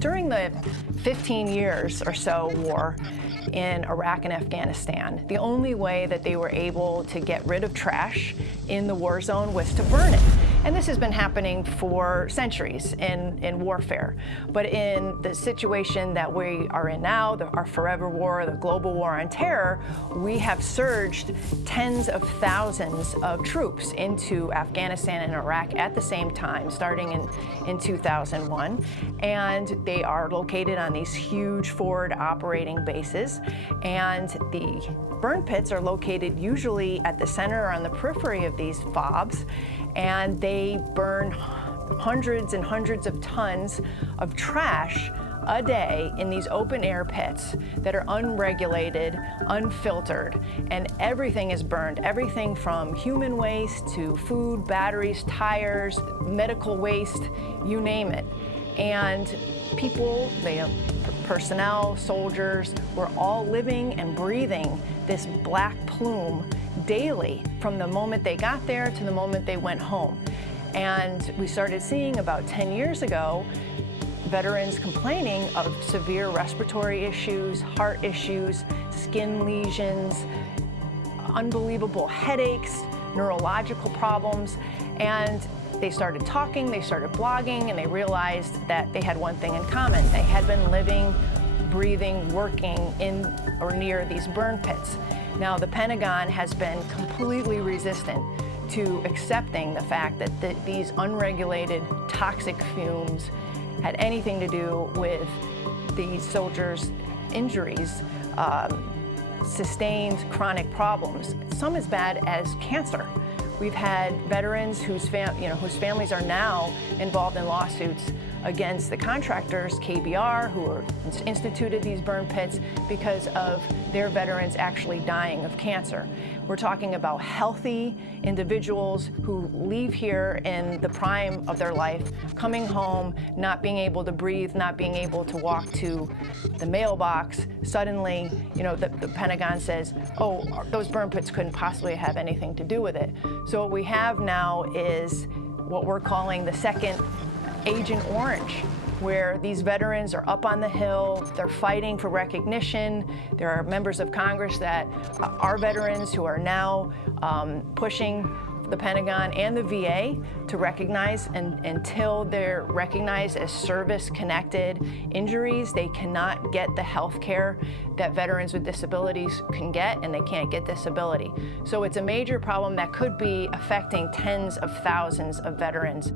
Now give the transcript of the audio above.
During the 15 years or so war in Iraq and Afghanistan, the only way that they were able to get rid of trash in the war zone was to burn it. And this has been happening for centuries in warfare. But in the situation that we are in now, our forever war, the global war on terror, we have surged tens of thousands of troops into Afghanistan and Iraq at the same time, starting in 2001. And they are located on these huge forward operating bases. And the burn pits are located usually at the center or on the periphery of these FOBs. And they burn hundreds and hundreds of tons of trash a day in these open air pits that are unregulated, unfiltered, and everything is burned. Everything from human waste to food, batteries, tires, medical waste, you name it. And people, personnel, soldiers, were all living and breathing this black plume daily from the moment they got there to the moment they went home. And we started seeing about 10 years ago veterans complaining of severe respiratory issues, heart issues, skin lesions, unbelievable headaches, neurological problems. And they started talking, they started blogging, and they realized that they had one thing in common. They had been living, breathing, working in or near these burn pits. Now, the Pentagon has been completely resistant to accepting the fact that these unregulated toxic fumes had anything to do with these soldiers' injuries, sustained chronic problems, some as bad as cancer. We've had veterans whose families are now involved in lawsuits against the contractors, KBR, who instituted these burn pits because of their veterans actually dying of cancer. We're talking about healthy individuals who leave here in the prime of their life, coming home, not being able to breathe, not being able to walk to the mailbox. Suddenly, the Pentagon says, oh, those burn pits couldn't possibly have anything to do with it. So what we have now is what we're calling the second Agent Orange, where these veterans are up on the Hill, they're fighting for recognition. There are members of Congress that are veterans who are now pushing the Pentagon and the VA to recognize, and until they're recognized as service-connected injuries, they cannot get the health care that veterans with disabilities can get, and they can't get disability. So it's a major problem that could be affecting tens of thousands of veterans.